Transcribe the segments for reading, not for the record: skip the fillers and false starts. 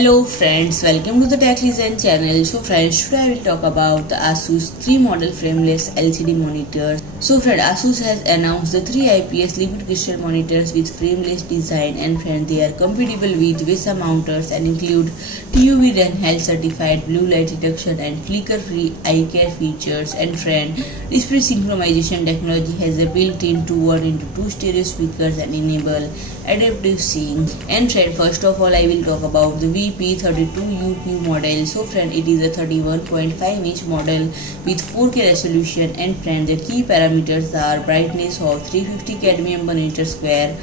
Hello friends, welcome to the Tech Listen channel. So friends, today I will talk about the ASUS 3 model frameless LCD monitors. So friends, ASUS has announced the 3 IPS liquid crystal monitors with frameless design, and friends, they are compatible with VESA mounters and include TÜV Rheinland certified blue light reduction and flicker-free eye care features. And friends, display synchronization technology has a built-in 2-1x2 stereo speakers and enable adaptive sync. And friend, first of all I will talk about the VP32UQ model. So friend, it is a 31.5-inch model with 4K resolution, and friend, the key parameters are brightness of 350 cadmium per meter square,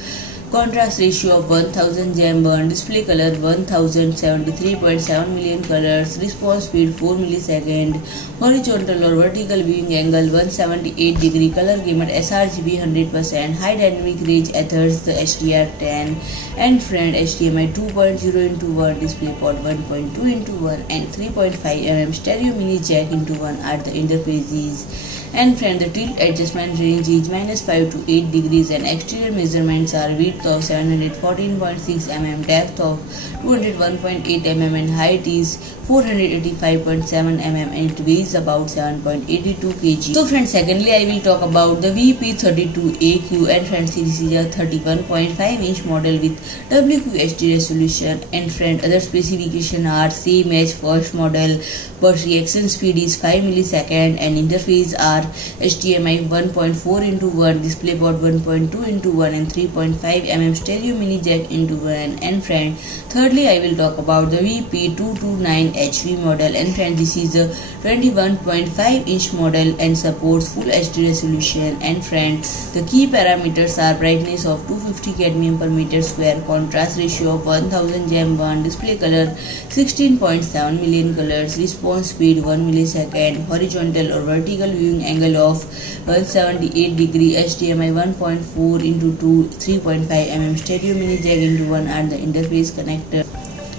contrast ratio of 1000 gem burn, display color 1073.7 million colors, response speed 4 millisecond, horizontal or vertical viewing angle 178 degree, color gamut sRGB 100%, high dynamic range adheres the HDR10, and friend, HDMI 2.0x1, DisplayPort 1.2x1 and 3.5mm stereo mini jack into 1 are the interfaces. And friend, the tilt adjustment range is -5 to 8 degrees, and exterior measurements are width of 714.6 mm, depth of 201.8 mm, and height is 485.7 mm, and it weighs about 7.82 kg. So friends, secondly I will talk about the VP32AQ, and friends, this is a 31.5-inch model with WQHD resolution, and friend, other specifications are same as first model, but reaction speed is 5 millisecond, and interface are HDMI 1.4x1, DisplayPort 1.2x1 and 3.5mm stereo mini jack into 1. And friend, thirdly I will talk about the VP229HV model, and friend, this is a 21.5-inch model and supports full HD resolution. And friend, the key parameters are brightness of 250 cadmium per meter square, contrast ratio of 1000 gem burn, display color 16.7 million colors, response speed 1 millisecond, horizontal or vertical viewing angle of 178 degree, HDMI 1.4x2, 3.5mm stereo mini jack into 1 are the interface connector.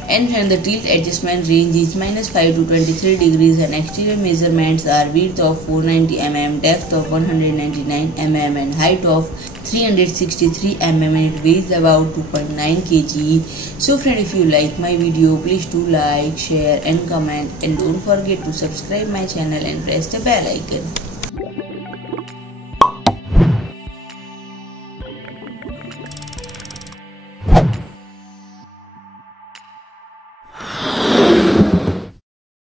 And friend, the tilt adjustment range is -5 to 23 degrees, and exterior measurements are width of 490 mm, depth of 199 mm, and height of 363 mm, and it weighs about 2.9 kg. So friend, if you like my video, please do like, share and comment, and don't forget to subscribe my channel and press the bell icon.